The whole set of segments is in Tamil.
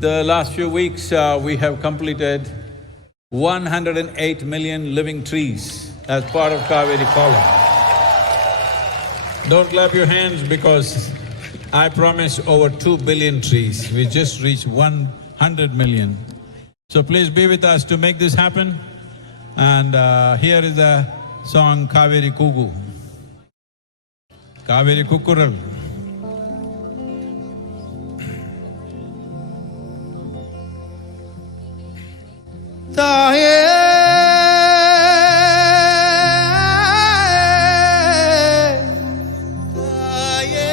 The last few weeks, we have completed 108 million living trees as part of Kaveri Column. Don't clap your hands because I promised over 2 billion trees. We just reached 100 million. So please be with us to make this happen. And here is the song Kaveri Kugu. Kaveri Kukkural. தாயே தாயே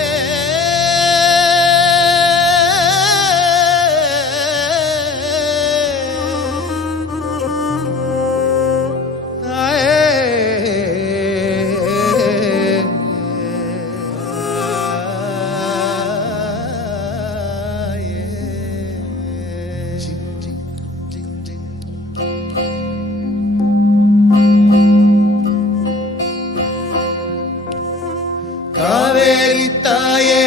காவேரி தாயே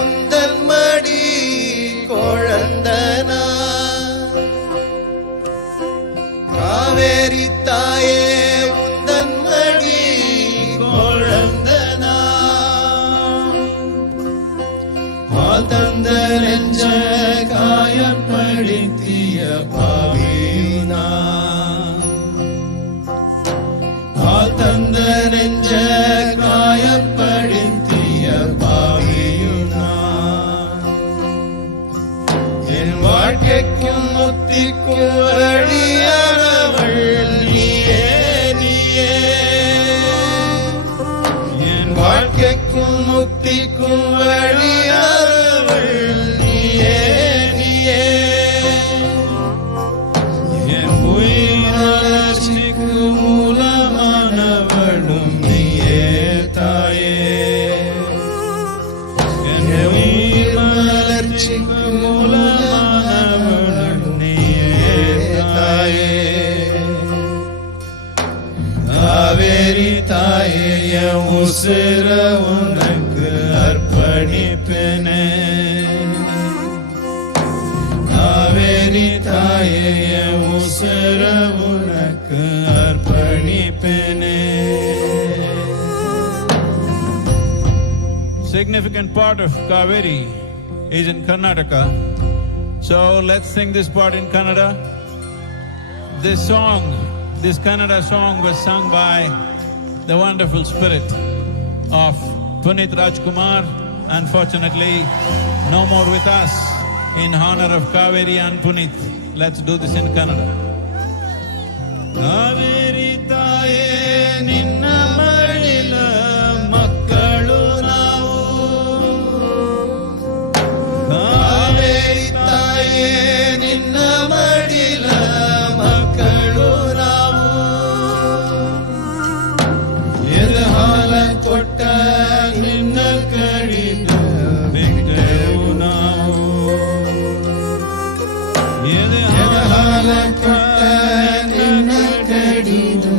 உந்தன் மடி குழந்தனா காவேரி தாயே உந்தன் மடி குழந்தனா பால் தந்த நெஞ்ச காயப்படுத்திய பாவினா பால் தந்த நெஞ்ச காயப்படுத்திய பாவியுனா என் வாழ்க்கைக்கும் முத்திக்கும் வழியானவள் நீயே நீயே என் வாழ்க்கைக்கும் முத்திக்கும் வழியானவள் நீயே நீயே என் உயிர் வளர்ச்சிக்கு மூலமானவளும் நீயே தாயே என் உயிர் வளர்ச்சிக்கு மூலமானவளும் நீயே தாயே காவேரி தாயே என் உசிர உனக்கு அர்ப்பணிப்பேனே காவேரி தாயே என் உசிர உனக்கு அர்ப்பணிப்பேனே. Significant part of Kaveri is in Karnataka. So let's sing this part in Kannada. This Kannada song was sung by the wonderful spirit of Punit Rajkumar. Unfortunately, no more with us in honor of Kaveri and Punit. Let's do this in Kannada. Kaveri ತಾಯೇ ನಿನ್ನ ಮಡಿಲ ಮಕ್ಕಳು ನಾವು ಕಾವೇರಿ ತಾಯೇ ನಿನ್ನ ಮಡಿಲ ಮಕ್ಕಳು ನಾವು ಎದ ಹಾಲ ಕೊಟ್ಟ ನಿನ್ನ ಕಡಿದ ಬಿಟ್ಟೆವು ನಾವು ಎದ ಹಾಲ ಕೊಟ್ಟ ನಿನ್ನ ಕಡಿದು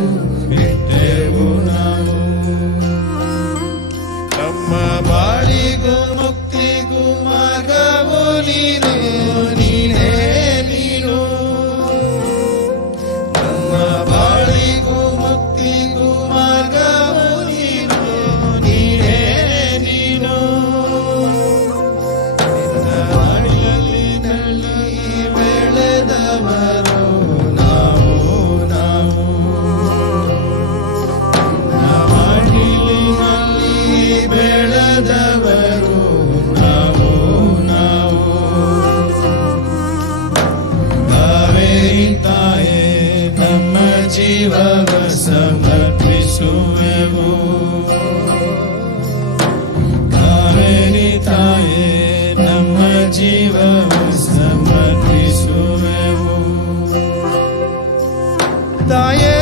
ಬಿಟ್ಟೆವು ನಾವು ನಮ್ಮ ಬಾಳಿಗೂ ಮುಕ್ತಿಗೂ ಮಾರ್ಗವು ನೀನು ನೀನೇ ನೀನು ನಮ್ಮ ಬಾಳಿಗೂ ಮುಕ್ತಿಗೂ ಮಾರ್ಗವು ನೀನು ನೀನೇ ನೀನು ನಿನ್ನ ಮಡಿಲಿನಲ್ಲಿ ಬೆಳೆದವರು ನಾವು ನಾವು ನಿನ್ನ ಮಡಿಲಿನಲ್ಲಿ ಬೆಳೆದವರು ನಾವು ನಾವು ಕಾವೇರಿ ತಾಯೇ ನಮ್ಮ ಜೀವವ ಸಮರ್ಪಿಸುವೆವು ಕಾವೇರಿ ತಾಯೇ ನಮ್ಮ ಜೀವವ ಸಮರ್ಪಿಸುವೆವು ತಾಯೇ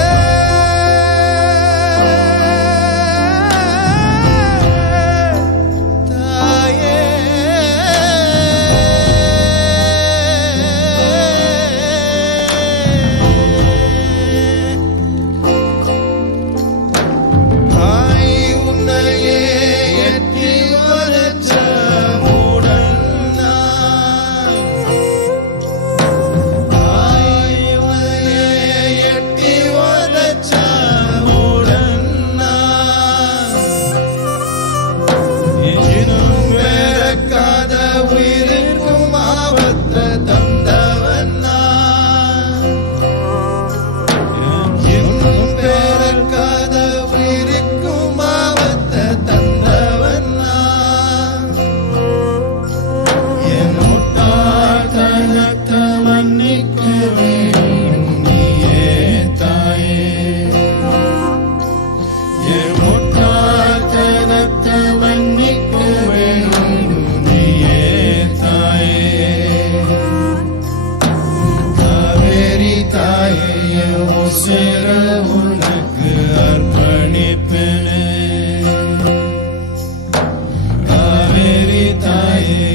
ತಾಯೇ உசிர உனக்கு அர்ப்பணிப்பேனே. காவேரி தாயே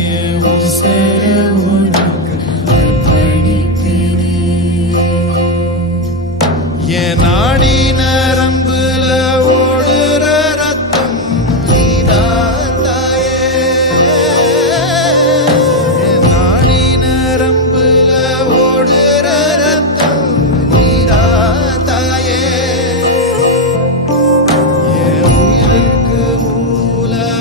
உசிர உனக்கு அர்ப்பணிப்பேனே. என் நாடி நரம்புல ஓடுற ரத்தம் நீதான் தாயே. என் நாடி நரம்புல ஓடுற ரத்தம் நீதான் தாயே. என் உயிருக்கு மூலமானவளும்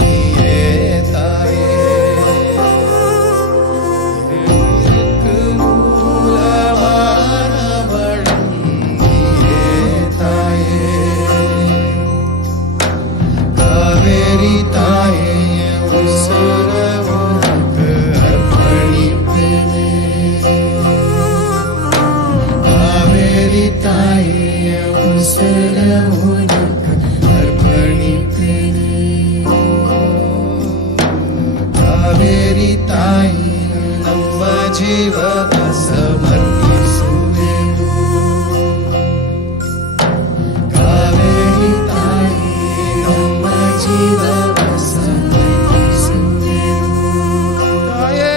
நீயே தாயே. என் உயிருக்கு மூலமானவளும் நீயே தாயே. காவேரி தாயே உசிர உனக்கு அர்ப்பணிப்பேனே. காவேரி தாயே உசிர உனக்கு அர்ப்பணிப்பேனே. காவேரி தாயே ನಮ್ಮ ಜೀವವ ಸಮರ್ಪಿಸುವೆನು. ಕಾವೇರಿ ತಾಯಿ ನಮ್ಮ ಜೀವವ ಸಮರ್ಪಿಸುವೆನು. ತಾಯೇ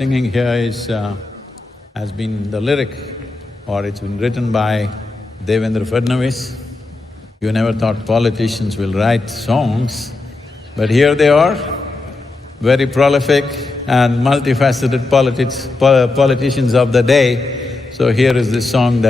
Singing here has been the lyric, or it's been written by Devendra Fadnavis. You never thought politicians will write songs, but here they are, very prolific and multifaceted politicians of the day. So here is this song that